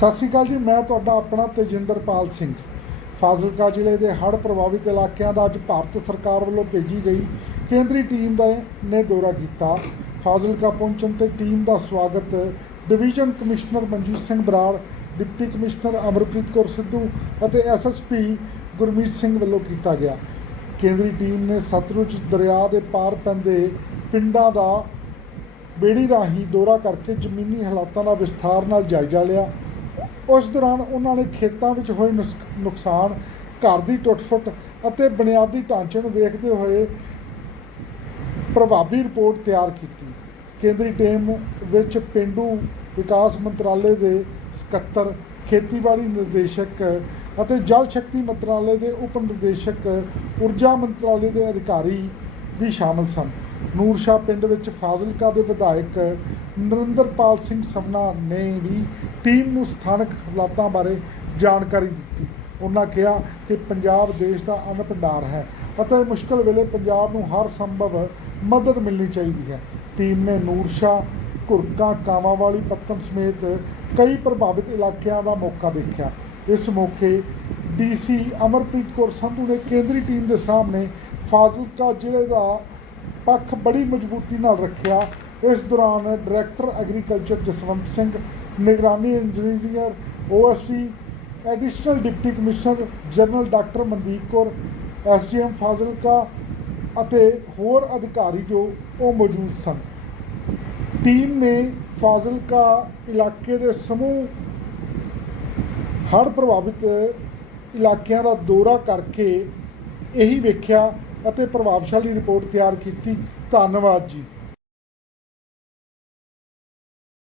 ਸਤਿ ਸ਼੍ਰੀ ਅਕਾਲ ਜੀ, ਮੈਂ ਤੁਹਾਡਾ ਆਪਣਾ ਤੇਜਿੰਦਰਪਾਲ ਸਿੰਘ। ਫਾਜ਼ਿਲਕਾ ਜ਼ਿਲ੍ਹੇ ਦੇ ਹੜ੍ਹ ਪ੍ਰਭਾਵਿਤ ਇਲਾਕਿਆਂ ਦਾ ਅੱਜ ਭਾਰਤ ਸਰਕਾਰ ਵੱਲੋਂ ਭੇਜੀ ਗਈ ਕੇਂਦਰੀ ਟੀਮ ਦਾ ਨੇ ਦੌਰਾ ਕੀਤਾ। ਫਾਜ਼ਿਲਕਾ ਪਹੁੰਚਣ ਤੇ ਟੀਮ ਦਾ ਸਵਾਗਤ division commissioner Manjit Singh Brar, deputy commissioner Amarpreet Kaur Sidhu ਅਤੇ ਐਸਐਸਪੀ ਗੁਰਮੀਤ ਸਿੰਘ ਵੱਲੋਂ ਕੀਤਾ ਗਿਆ। ਕੇਂਦਰੀ ਟੀਮ ਨੇ ਸਤਲੁਜ ਦਰਿਆ ਦੇ ਪਾਰ ਪੈਂਦੇ ਪਿੰਡਾਂ ਦਾ ਬੇੜੀ ਰਾਹੀਂ ਦੌਰਾ ਕਰਕੇ ਜ਼ਮੀਨੀ ਹਾਲਾਤਾਂ ਦਾ ਵਿਸਥਾਰ ਨਾਲ ਜਾਇਜ਼ਾ ਲਿਆ। ਉਸ ਦੌਰਾਨ ਉਹਨਾਂ ਨੇ ਖੇਤਾਂ ਵਿੱਚ ਹੋਏ ਨੁਸ- ਨੁਕਸਾਨ, ਘਰ ਦੀ ਟੁੱਟ-ਫੁੱਟ ਅਤੇ ਬੁਨਿਆਦੀ ਢਾਂਚੇ ਨੂੰ ਵੇਖਦੇ ਹੋਏ ਪ੍ਰਭਾਵੀ ਰਿਪੋਰਟ ਤਿਆਰ ਕੀਤੀ। ਕੇਂਦਰੀ ਟੀਮ ਵਿੱਚ ਪਿੰਡੂ ਵਿਕਾਸ ਮੰਤਰਾਲੇ ਦੇ ਸਕੱਤਰ, ਖੇਤੀਬਾੜੀ ਨਿਰਦੇਸ਼ਕ ਅਤੇ ਜਲ ਸ਼ਕਤੀ ਮੰਤਰਾਲੇ ਦੇ ਉਪ ਨਿਰਦੇਸ਼ਕ, ਊਰਜਾ ਮੰਤਰਾਲੇ ਦੇ ਅਧਿਕਾਰੀ ਵੀ ਸ਼ਾਮਲ ਸਨ। ਨੂਰਸ਼ਾ ਪਿੰਡ ਵਿੱਚ ਫਾਜ਼ਿਲਕਾ ਦੇ ਵਿਧਾਇਕ ਨਰਿੰਦਰਪਾਲ ਸਿੰਘ ਸਮਨਾ ਨੇ ਵੀ ਟੀਮ ਨੂੰ ਸਥਾਨਕ ਹਾਲਾਤਾਂ ਬਾਰੇ ਜਾਣਕਾਰੀ ਦਿੱਤੀ। ਉਹਨਾਂ ਕਿਹਾ ਕਿ ਪੰਜਾਬ ਦੇਸ਼ ਦਾ ਅੰਨ ਹੈ ਅਤੇ ਮੁਸ਼ਕਲ ਵੇਲੇ ਪੰਜਾਬ ਨੂੰ ਹਰ ਸੰਭਵ ਮਦਦ ਮਿਲਣੀ ਚਾਹੀਦੀ ਹੈ। ਟੀਮ ਨੇ ਨੂਰਸ਼ਾ ਘੁਰਕਾ, ਕਾਵਾਂਵਾਲੀ ਪੱਤਨ ਸਮੇਤ ਕਈ ਪ੍ਰਭਾਵਿਤ ਇਲਾਕਿਆਂ ਦਾ ਮੌਕਾ ਦੇਖਿਆ। ਇਸ ਮੌਕੇ ਡੀਸੀ ਅਮਰਪ੍ਰੀਤ ਕੌਰ ਸੰਧੂ ਨੇ ਕੇਂਦਰੀ ਟੀਮ ਦੇ ਸਾਹਮਣੇ ਫਾਜ਼ਿਲਕਾ ਜ਼ਿਲ੍ਹੇ ਦਾ ਪੱਖ ਬੜੀ ਮਜ਼ਬੂਤੀ ਨਾਲ ਰੱਖਿਆ। ਇਸ ਦੌਰਾਨ ਡਾਇਰੈਕਟਰ ਐਗਰੀਕਲਚਰ ਜਸਵੰਤ ਸਿੰਘ, ਨਿਗਰਾਨੀ engineer OST additional deputy commissioner general doctor Mandeep Kaur SDM Fazilka ਅਤੇ ਹੋਰ ਅਧਿਕਾਰੀ ਜੋ ਉਹ ਮੌਜੂਦ ਸਨ। ਟੀਮ ਨੇ ਫਾਜ਼ਿਲਕਾ ਇਲਾਕੇ ਦੇ ਸਮੂਹ ਹੜ੍ਹ ਪ੍ਰਭਾਵਿਤ ਇਲਾਕਿਆਂ ਦਾ ਦੌਰਾ ਕਰਕੇ ਇਹੀ ਵੇਖਿਆ ਅਤੇ ਪ੍ਰਭਾਵਸ਼ਾਲੀ ਰਿਪੋਰਟ ਤਿਆਰ ਕੀਤੀ। ਧੰਨਵਾਦ ਜੀ।